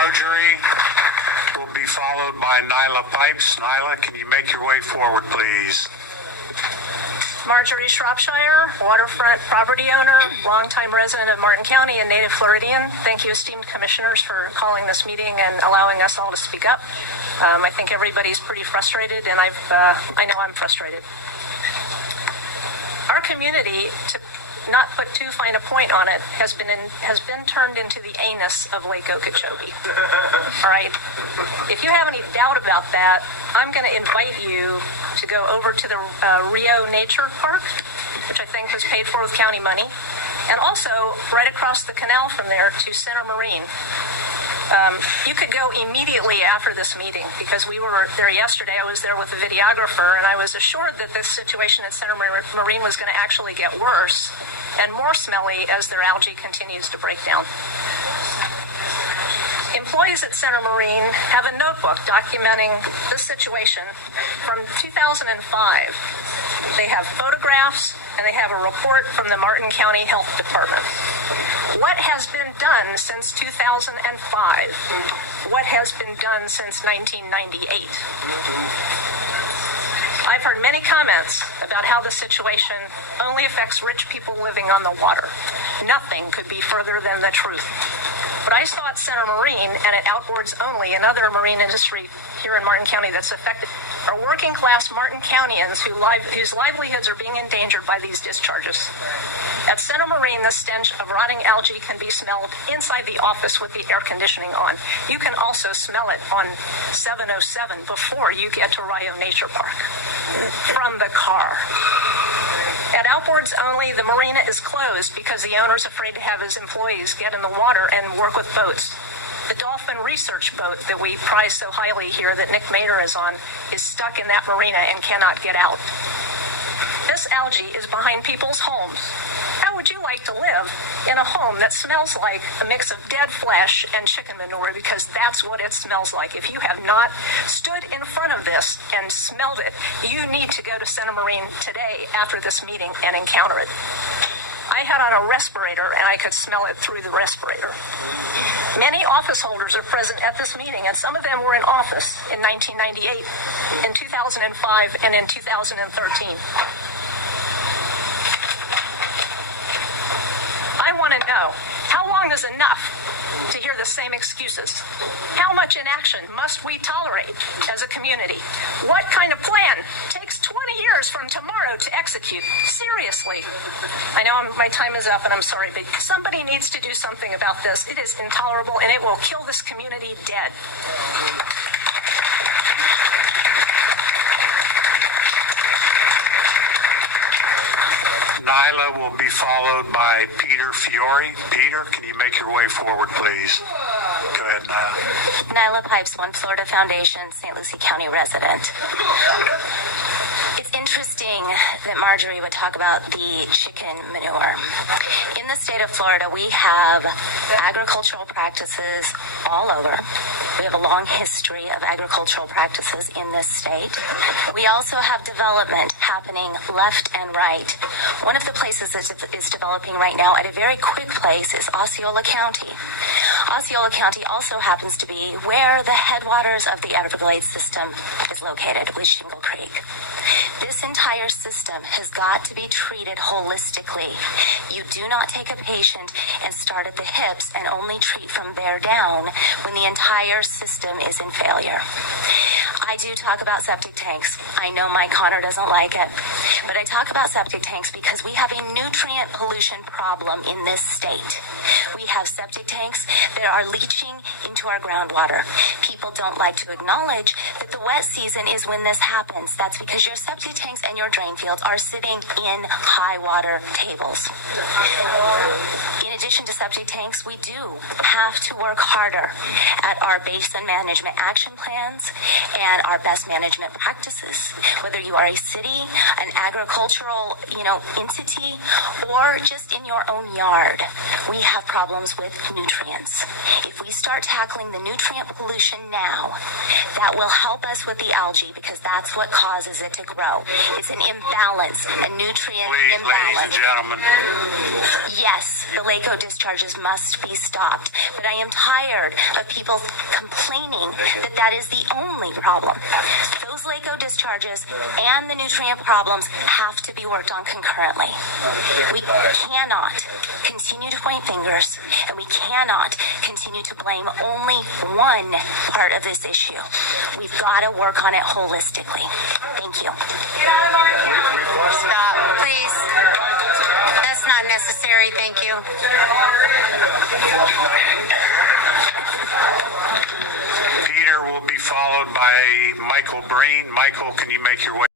Marjorie will be followed by Nyla Pipes. Nyla, can you make your way forward, please? Marjorie Shropshire, waterfront property owner, longtime resident of Martin County and native Floridian. Thank you, esteemed commissioners, for calling this meeting and allowing us all to speak up. I think everybody's pretty frustrated, and I know I'm frustrated. Our community, to not put too fine a point on it, has been turned into the anus of Lake Okeechobee. All right? If you have any doubt about that, I'm going to invite you to go over to the Rio Nature Park, which I think was paid for with county money, and also right across the canal from there to Center Marine. You could go immediately after this meeting, because we were there yesterday. I was there with the videographer, and I was assured that this situation at Center Marine was going to actually get worse and more smelly as their algae continues to break down. Employees at Center Marine have a notebook documenting this situation from 2005. They have photographs, and they have a report from the Martin County Health Department. What has been done since 2005? What has been done since 1998? I've heard many comments about how the situation only affects rich people living on the water. Nothing could be further than the truth. What I saw at Center Marine and at Outboards Only, another marine industry here in Martin County that's affected, are working class Martin Countyans whose livelihoods are being endangered by these discharges. At Center Marine, the stench of rotting algae can be smelled inside the office with the air conditioning on. You can also smell it on 707 before you get to Rio Nature Park from the car. At Outboards Only, the marina is closed because the owner's afraid to have his employees get in the water and work with boats. The dolphin research boat that we prize so highly here that Nick Mader is on is stuck in that marina and cannot get out. This algae is behind people's homes. How would you like to live in a home that smells like a mix of dead flesh and chicken manure? Because that's what it smells like. If you have not stood in front of this and smelled it, you need to go to Center Marine today after this meeting and encounter it. I had on a respirator, and I could smell it through the respirator. Many office holders are present at this meeting, and some of them were in office in 1998, in 2005, and in 2013. I want to know, how long is enough to hear the same excuses? How much inaction must we tolerate as a community? What kind of plan takes 20 years from tomorrow to execute? Seriously. I know my time is up, and I'm sorry, but somebody needs to do something about this. It is intolerable, and it will kill this community dead. Nyla will be followed by Peter Fiore. Peter, can you make your way forward, please? Go ahead, Nyla. Nyla Pipes, One Florida Foundation, St. Lucie County resident. It's interesting that Marjorie would talk about the chicken manure. In the state of Florida, we have agricultural practices all over. We have a long history of agricultural practices in this state. We also have development happening left and right. One of the places that is developing right now at a very quick pace is Osceola County. Osceola County also happens to be where the headwaters of the Everglades system is located, with Shingle Creek. This entire system has got to be treated holistically. You do not take a patient and start at the hips and only treat from there down when the entire system is in failure. I do talk about septic tanks. I know Mike Connor doesn't like it, but I talk about septic tanks because we have a nutrient pollution problem in this state. We have septic tanks that are leaching into our groundwater. People don't like to acknowledge that the wet season is when this happens. That's because your septic tanks and your drain fields are sitting in high water tables. In addition to septic tanks, we do have to work harder at our basin management action plans and our best management practices. Whether you are a city, an agricultural, entity, or just in your own yard, we have problems with nutrients. If we start tackling the nutrient pollution now, that will help us with the algae, because that's what causes it to to grow. It's an imbalance, a nutrient Please, ladies and imbalance. gentlemen. Yes, the LACO discharges must be stopped, but I am tired of people complaining that that is the only problem. Those LACO discharges and the nutrient problems have to be worked on concurrently. We cannot continue to point fingers, and we cannot continue to blame only one part of this issue. We've got to work on it holistically. Thank you. Stop, please. That's not necessary. Thank you. Peter will be followed by Michael Breen. Michael, can you make your way